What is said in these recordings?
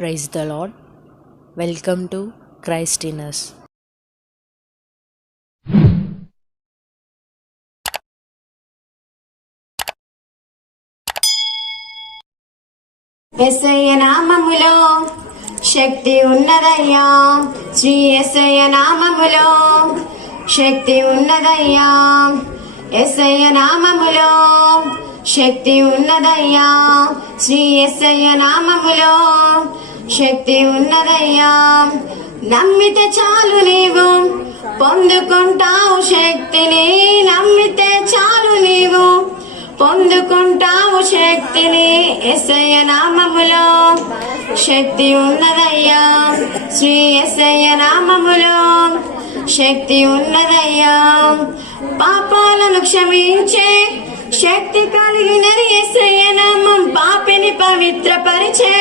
Praise the Lord. Welcome to Christ in us. యేసయ్య నామములో శక్తి ఉన్నదయ్యా, శ్రీ యేసయ్య నామములో శక్తి ఉన్నదయ్యా, యేసయ్య నామములో శక్తి ఉన్నదయ్యా, శ్రీ యేసయ్య నామములో శక్తి ఉన్నదయ్యా. నమ్మితే చాలు నీవు పొందుకుంటావు శక్తిని, నమ్మితే చాలు నీవు పొందుకుంటావు శక్తిని. యేసయ్య నామములో శక్తి ఉన్నదయ్యా, శ్రీ యేసయ్య నామములో శక్తి ఉన్నదయ్యా. పాపాలను క్షమించే శక్తి కలిగినది యేసయ్య నామం, పాపిని పవిత్రపరిచే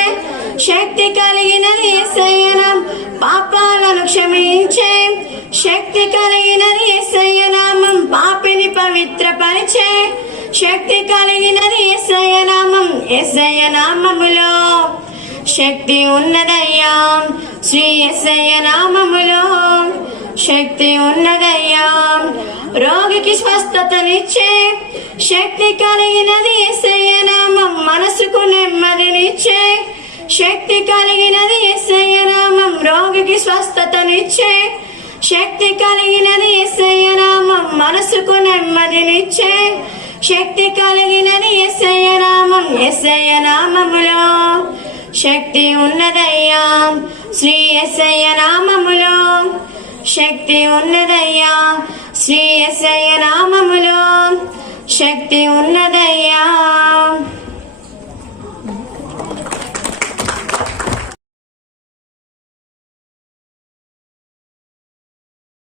శక్తి కలిగినది యేసయ్య నామం, పాపాలను క్షమించే శక్తి కలిగినది యేసయ్య నామం, పాపిని పవిత్రపరిచే శక్తి కలిగినది యేసయ్య నామం. యేసయ్య నామములో శక్తి ఉన్నదయ్యా, శ్రీ యేసయ్య నామములో శక్తి ఉన్నదయ్యా. రోగికి స్వస్థతనిచ్చే శక్తి కలిగినది యేసయ్య నామం, మనసుకు నెమ్మదినిచ్చే శక్తి కలిగినది యేసయ్య నామం, రోగికి స్వస్థతనిచ్చే శక్తి కలిగినది యేసయ్య నామం, మనసుకు నెమ్మదినిచ్చే శక్తి కలిగినది యేసయ్య నామం. యేసయ్య నామములో శక్తి ఉన్నదయ్యా, శ్రీ యేసయ్య నామములో శక్తి ఉన్నదయ్యా, శ్రీ యేసయ్య నామములో శక్తి ఉన్నదయ్యా.